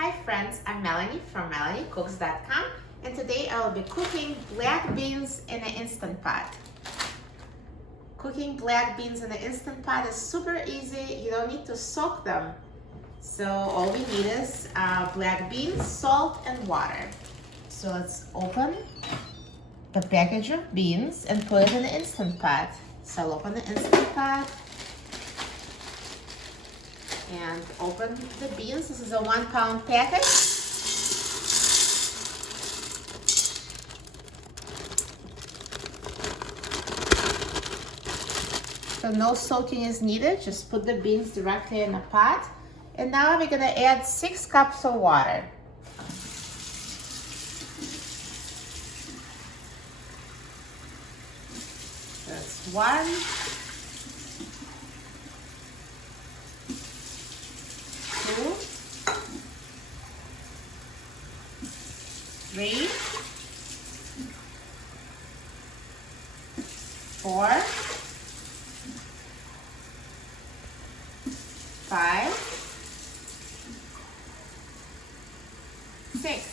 Hi friends, I'm Melanie from melaniecooks.com, and today I will be cooking black beans in an Instant Pot. Cooking black beans in an Instant Pot is super easy. You don't need to soak them. So all we need is black beans, salt, and water. So let's open the package of beans and put it in the Instant Pot. So I'll open the Instant Pot and open the beans. This is a 1 pound package. So no soaking is needed, just put the beans directly in the pot. And now we're gonna add 6 cups of water. That's 1, 2, 3, 4, 5, 6.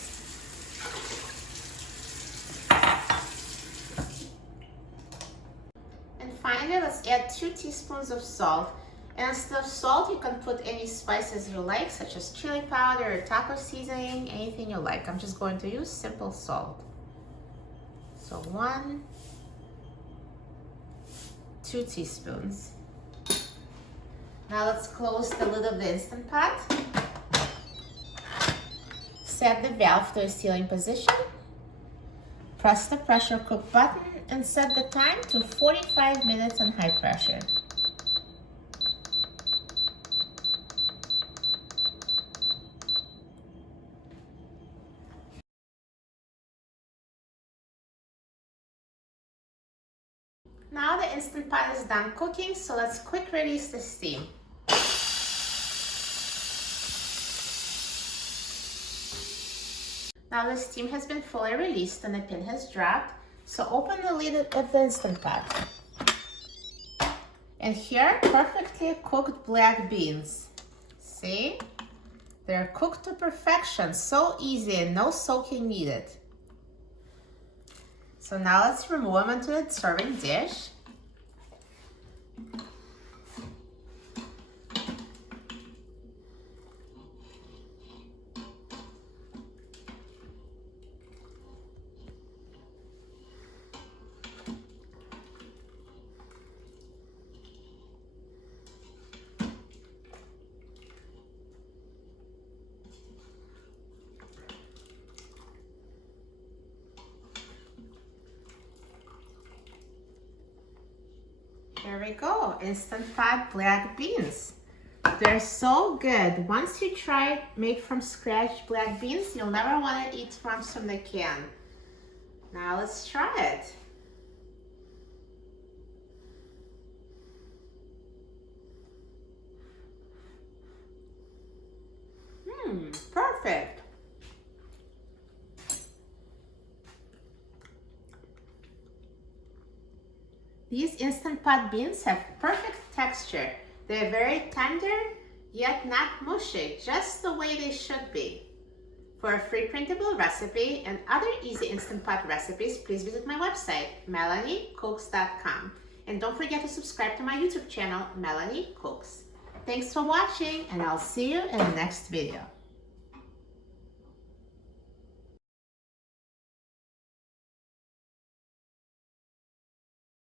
And finally, let's add 2 teaspoons of salt. And instead of salt, you can put any spices you like, such as chili powder or taco seasoning, anything you like. I'm just going to use simple salt. So 1, 2 teaspoons. Now let's close the lid of the Instant Pot. Set the valve to a sealing position. Press the pressure cook button and set the time to 45 minutes on high pressure. Now the Instant Pot is done cooking, so let's quick release the steam. Now the steam has been fully released and the pin has dropped, so open the lid of the Instant Pot. And here, perfectly cooked black beans. See? They're cooked to perfection, so easy and no soaking needed. So now let's remove them into the serving dish. There we go, Instant Pot black beans. They're so good. Once you try made from scratch black beans, you'll never want to eat ones from the can. Now let's try it. Perfect. These Instant Pot beans have perfect texture. They're very tender, yet not mushy, just the way they should be. For a free printable recipe and other easy Instant Pot recipes, please visit my website, melaniecooks.com. And don't forget to subscribe to my YouTube channel, Melanie Cooks. Thanks for watching, and I'll see you in the next video.